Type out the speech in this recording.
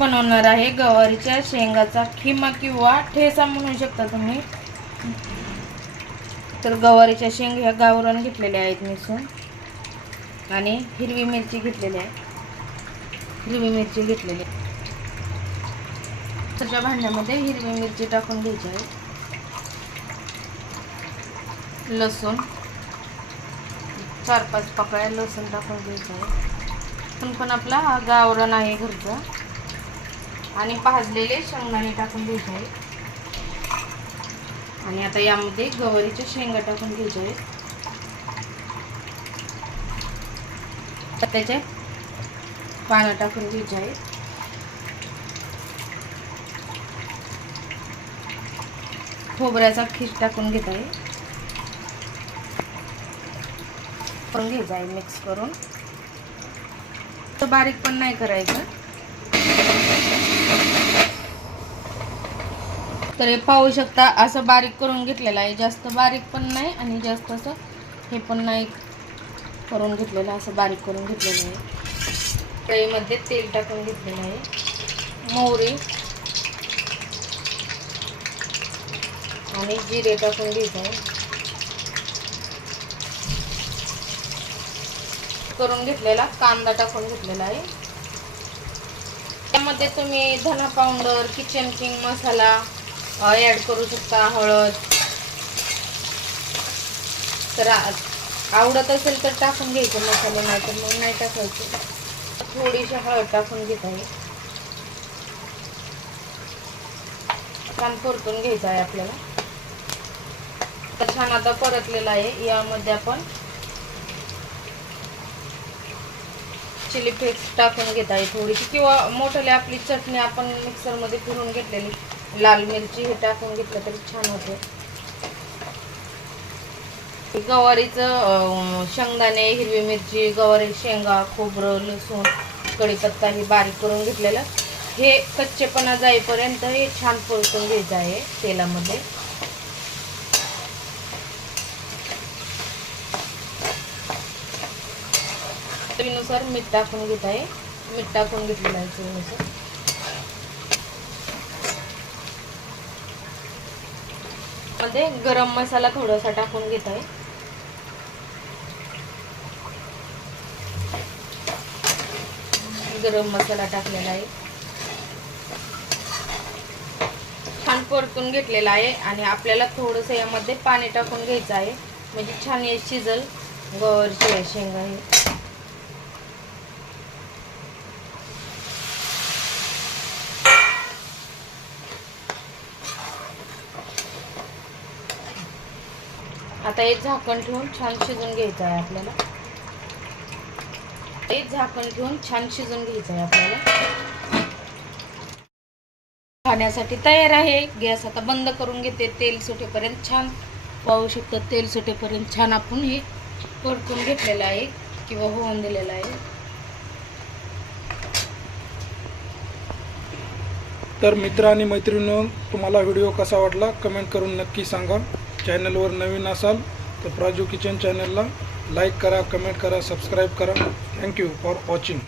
बनवणार आहे. गवारीच्या शेंगाचा खिमा किंवा ठेसा म्हणू शकता तुम्ही. तर गवारीच्या शेंग ह्या गावरान घेतलेल्या आहेत मिसून आणि हिरवी मिरची घेतलेली आहे. हिरवी मिरची घेतलेली आहे. त्याच्या भांड्यामध्ये हिरवी मिरची टाकून घ्यायची आहे. लसूण. चार पाच पकळ्या लसूण टाकून घ्यायचं आहे पण पण आपला गावरण गावरान आहे घरचा. आणि भाजलेले शेंगदाणे टाकून घ्यायचे आणि आता यामध्ये गवारीच्या शेंगा टाकून घ्यायचे आहेत. त्याचे पानं टाकून घ्यायचे आहेत. खोबऱ्याचा खीस टाकून घेत आहे. पण घ्यायचं आहे मिक्स करून. तर बारीक पण नाही करायचं. तर हे पाहू शकता असं बारीक करून घेतलेलं आहे. जास्त बारीक पण नाही आणि जास्त असं हे पण नाही करून घेतलेलं असं बारीक करून घेतलेलं आहे. कढईमध्ये तेल टाकून घेतलेलं आहे. मोहरी आणि जिरे टाकून घ्यायचं आहे. करून घेतलेला कांदा टाकून घेतलेला आहे. त्यामध्ये तुम्ही धना powder Kitchen King masala add करू शकता हळद. तर आवडत असेल तर टाकून घ्यायचं मसाले नाही तर मग नाही टाकायचं. थोडीशी हळद टाकून घेत आहे छान परतून घ्यायचं आहे आपल्याला. तर छान आता परतलेला आहे. यामध्ये आपण चिली फ्लेक्स टाकून घेत आहे थोडीशी. किंवा मोठ्याली आपली चटणी आपण मिक्सरमध्ये फिरून घेतलेली लाल मिरची हे टाकून घेतलं तरी छान होते. गवारीचं शेंगदाणे हिरवी मिरची गवारी शेंगा खोबरं लसूण कढीपत्ता हे बारीक करून घेतलेलं. हे कच्चेपणा जाईपर्यंत हे छान परतून घ्यायचं आहे तेलामध्ये. चवीनुसार मीठ टाकून घेत आहे. मीठ टाकून घेतलेलं आहे चवीनुसारमध्ये गरम मसाला थोडासा टाकून घेत आहे. गरम मसाला टाकलेला आहे. छान परतून घेतलेला आहे आणि आपल्याला थोडंसं यामध्ये पाणी टाकून घ्यायचं आहे. म्हणजे छान हे शिजल गवरची शेंगा हे. आता हे झाकण ठेवून छान शिजून घ्यायचं आहे आपल्याला. हे झाकण ठेवून छान शिजून घ्यायचं आहे आपल्याला. खाण्यासाठी तयार आहे. गॅस आता बंद करून घेते. तेल सुटेपर्यंत छान पाहू शकतो. तेल सुटेपर्यंत छान आपण हे परतून घेतलेलं आहे किंवा होऊन दिलेलं आहे. तर मित्र आणि मैत्रिणी तुम्हाला व्हिडिओ कसा वाटला? कमेंट करून नक्की सांगा. चॅनलवर नवीन असाल तर प्राजू किचन चॅनलला लाईक करा कमेंट करा सबस्क्राईब करा. Thank you for watching